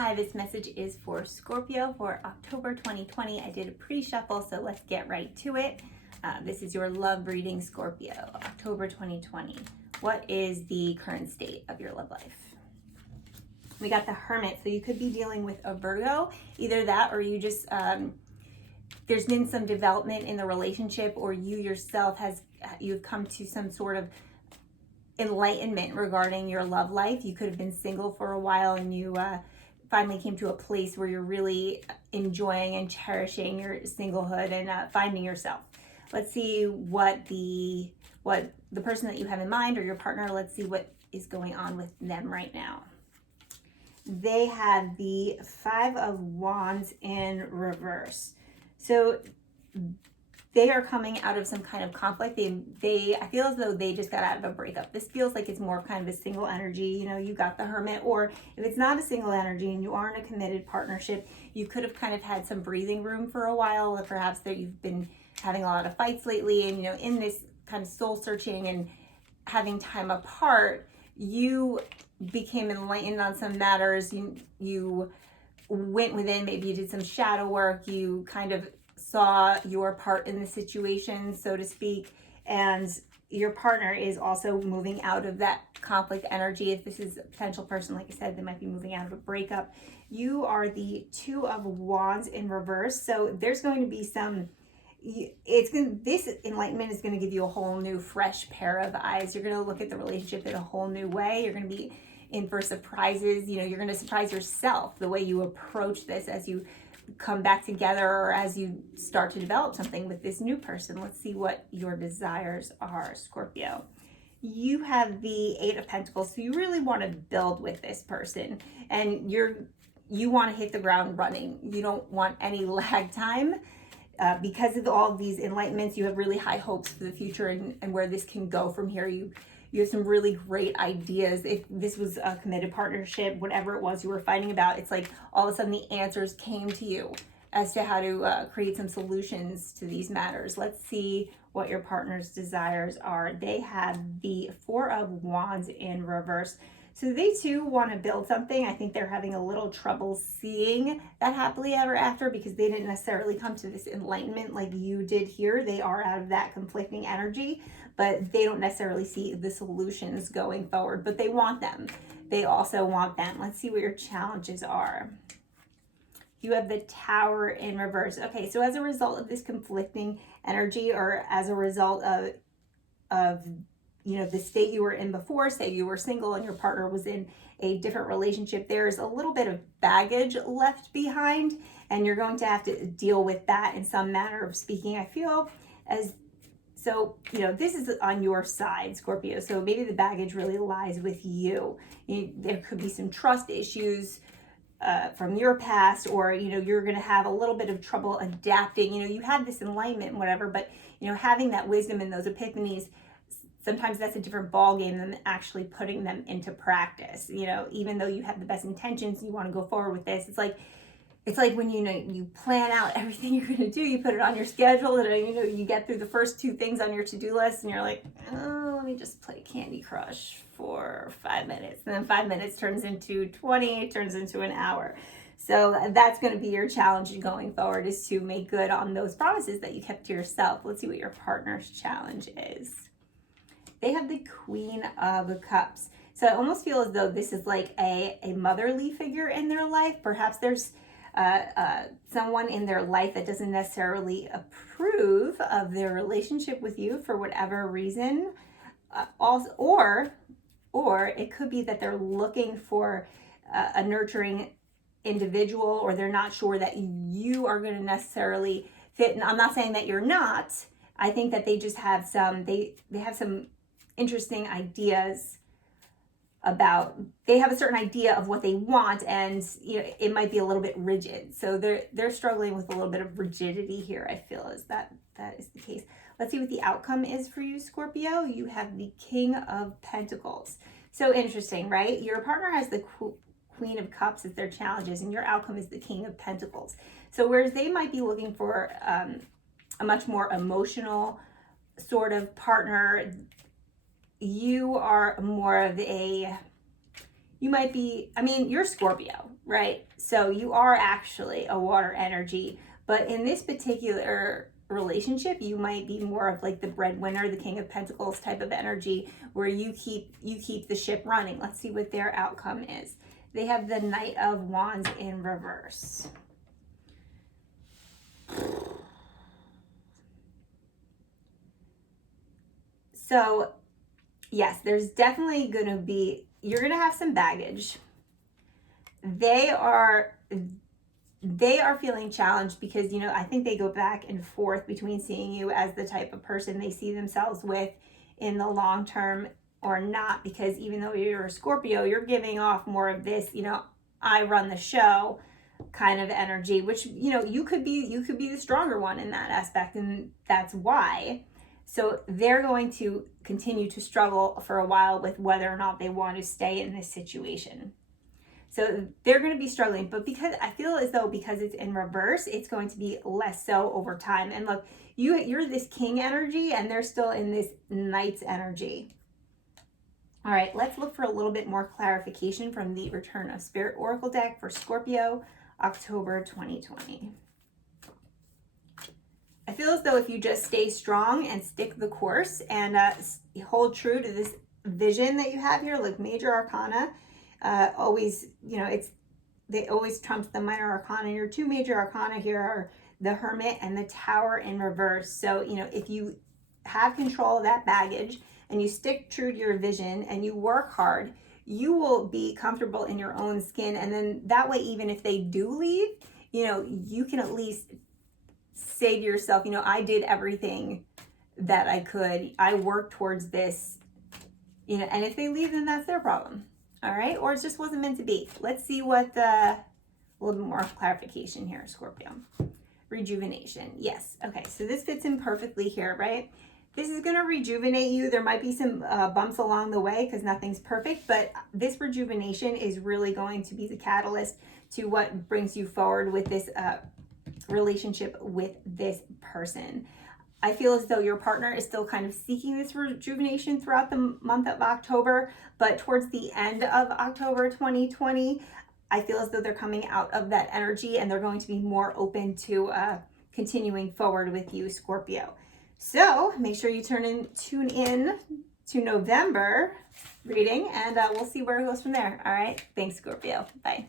Hi, this message is for Scorpio for October 2020. I did a pre-shuffle, so let's get right to it. This is your love reading, Scorpio, October 2020. What is the current state of your love life? We got the Hermit, so you could be dealing with a Virgo, either that or you just, there's been some development in the relationship, or you yourself you've come to some sort of enlightenment regarding your love life. You could have been single for a while and you finally came to a place where you're really enjoying and cherishing your singlehood and finding yourself. Let's see what the person that you have in mind or your partner, let's see what is going on with them right now. They have the Five of Wands in reverse. So they are coming out of some kind of conflict. I feel as though they just got out of a breakup. This feels like it's more kind of a single energy. You know, you got the Hermit, or if it's not a single energy and you aren't a committed partnership, you could have kind of had some breathing room for a while, or perhaps that you've been having a lot of fights lately, and you know, in this kind of soul searching and having time apart, you became enlightened on some matters. You went within, maybe you did some shadow work, you kind of saw your part in the situation, so to speak, and your partner is also moving out of that conflict energy. If this is a potential person, like I said, they might be moving out of a breakup. You are the Two of Wands in reverse, so there's going to be this enlightenment is going to give you a whole new fresh pair of eyes. You're going to look at the relationship in a whole new way. You're going to be in for surprises. You know, you're going to surprise yourself the way you approach this as you come back together or as you start to develop something with this new person. Let's see what your desires are, Scorpio. You have the Eight of Pentacles, so you really want to build with this person, and you want to hit the ground running. You don't want any lag time. Because of all of these enlightenments, you have really high hopes for the future and where this can go from here. You have some really great ideas. If this was a committed partnership, whatever it was you were fighting about, it's like all of a sudden the answers came to you as to how to create some solutions to these matters. Let's see what your partner's desires are. They have the Four of Wands in reverse. So they too want to build something. I think they're having a little trouble seeing that happily ever after because they didn't necessarily come to this enlightenment like you did here. They are out of that conflicting energy, but they don't necessarily see the solutions going forward, but they want them. They also want them. Let's see what your challenges are. You have the Tower in reverse. Okay, so as a result of this conflicting energy, or as a result of you know, the state you were in before, say you were single and your partner was in a different relationship, there's a little bit of baggage left behind, and you're going to have to deal with that in some manner of speaking. I feel as so, you know, this is on your side, Scorpio, so maybe the baggage really lies with you. There could be some trust issues from your past, or, you know, you're going to have a little bit of trouble adapting. You know, you had this enlightenment and whatever, but, you know, having that wisdom and those epiphanies, sometimes that's a different ball game than actually putting them into practice. You know, even though you have the best intentions, you want to go forward with this. It's like when you plan out everything you're going to do, you put it on your schedule, and you get through the first two things on your to-do list, and you're like, oh, let me just play Candy Crush for 5 minutes, and then 5 minutes turns into 20, turns into an hour. So that's going to be your challenge going forward, is to make good on those promises that you kept to yourself. Let's see what your partner's challenge is. They have the Queen of Cups. So I almost feel as though this is like a motherly figure in their life. Perhaps there's someone in their life that doesn't necessarily approve of their relationship with you for whatever reason. Or it could be that they're looking for a nurturing individual, or they're not sure that you are going to necessarily fit. And I'm not saying that you're not. I think that they just have they have some interesting ideas they have a certain idea of what they want, and you know, it might be a little bit rigid. So they're struggling with a little bit of rigidity here, I feel, is that is the case. Let's see what the outcome is for you, Scorpio. You have the King of Pentacles. So interesting, right? Your partner has the Queen of Cups as their challenges, and your outcome is the King of Pentacles. So whereas they might be looking for a much more emotional sort of partner, you are more of you might be, I mean, you're Scorpio, right? So you are actually a water energy, but in this particular relationship, you might be more of like the breadwinner, the King of Pentacles type of energy, where you keep the ship running. Let's see what their outcome is. They have the Knight of Wands in reverse. So yes, there's definitely going to be, you're going to have some baggage. They are feeling challenged because, you know, I think they go back and forth between seeing you as the type of person they see themselves with in the long term or not, because even though you're a Scorpio, you're giving off more of this, you know, I run the show kind of energy, which, you know, you could be the stronger one in that aspect, and that's why. So they're going to continue to struggle for a while with whether or not they want to stay in this situation. So they're going to be struggling, but because I feel as though because it's in reverse, it's going to be less so over time. And look, you're this king energy and they're still in this knight's energy. All right, let's look for a little bit more clarification from the Return of Spirit Oracle deck for Scorpio, October 2020. I feel as though if you just stay strong and stick the course and hold true to this vision that you have here, like major arcana, always, you know, they always trumps the minor arcana. Your two major arcana here are the Hermit and the Tower in reverse. So, you know, if you have control of that baggage and you stick true to your vision and you work hard, you will be comfortable in your own skin. And then that way, even if they do leave, you know, you can at least say to yourself, you know, I did everything that I could. I worked towards this, you know, and if they leave, then that's their problem. All right. Or it just wasn't meant to be. Let's see what a little bit more clarification here, Scorpio. Rejuvenation. Yes. Okay. So this fits in perfectly here, right? This is going to rejuvenate you. There might be some bumps along the way because nothing's perfect, but this rejuvenation is really going to be the catalyst to what brings you forward with this relationship with this person. I feel as though your partner is still kind of seeking this rejuvenation throughout the month of October, but towards the end of October 2020, I feel as though they're coming out of that energy and they're going to be more open to continuing forward with you, Scorpio. So make sure you tune in to November reading, and we'll see where it goes from there. All right. Thanks, Scorpio. Bye.